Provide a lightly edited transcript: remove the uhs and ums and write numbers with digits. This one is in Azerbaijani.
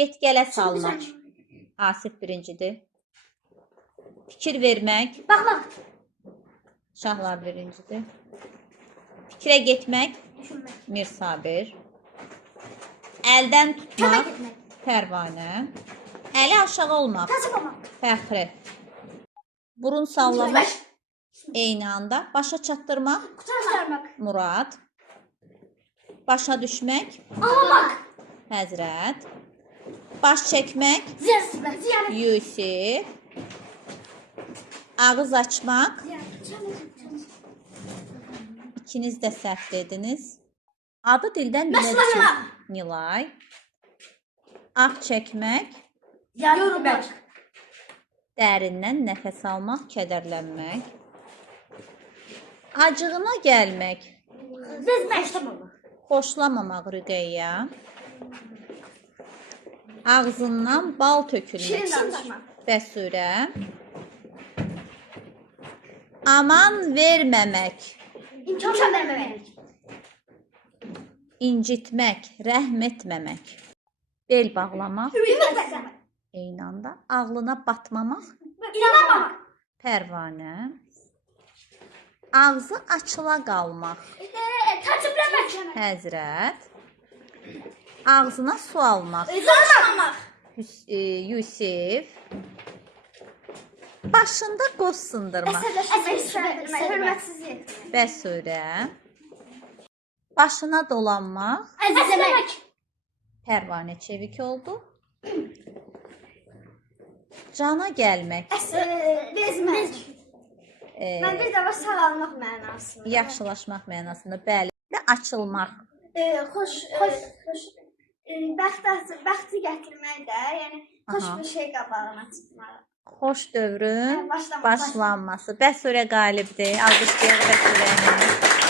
Get-gələ salmaq. Asif birincidir. Fikir vermək. Baxmaq. Şahlar birincidir. Fikrə getmək. Düşünmək. Mir Sabir. Əldən tutmaq. Kömək etmək. Pərvanə. Əli aşağı olmaq. Kasıb olmaq. Fəxri. Burun sallamaq. Eyni anda. Başa çatdırmaq. Qurtarmaq. Murad. Başa düşmək. Almaq. Həzrət. Baş çəkmək. Ziyanət. Yusif. Ağız açmaq. İkiniz də səhv dediniz. Adı dildən dilə düşür. Nilay. Ağ çəkmək. Yorulmaq. Dərindən nəfəs almaq, kədərlənmək. Acığına gəlmək. Bezmək. Xoşlamamaq Rüqəyyə. Ağzından bal tökülmək. Şirin danışmaq. Bəsurə. Aman verməmək. İmkan verməmək. İncitmək, rəhm etməmək. Bel bağlamaq. Ümid bəsləmək. Eyni anda ağlına batmamaq. İnanmamaq. Pərvanə. Ağzı açıla qalmaq. Tərtibləmək. Həzrət. Ağzına su almaq. Danışmamaq. Yusif. Başında qoz sındırmaq. Hörmətsizlik. Bəsurə. Başına dolanmaq. Əzizləmək. Pərvanə çevik oldu. Cana gəlmək. Bezmək. Mən bir də var sağalmaq mənasında. Yaxşılaşmaq mənasında. Bəli. Və açılmaq. Xoş bəxti gətirmək də, yəni xoş bir şey qabağına çıxmaq. Xoş dövrün Başlanması. başlanması. Bəsurə qalibdir. Alqışlayaq Bəsurəni.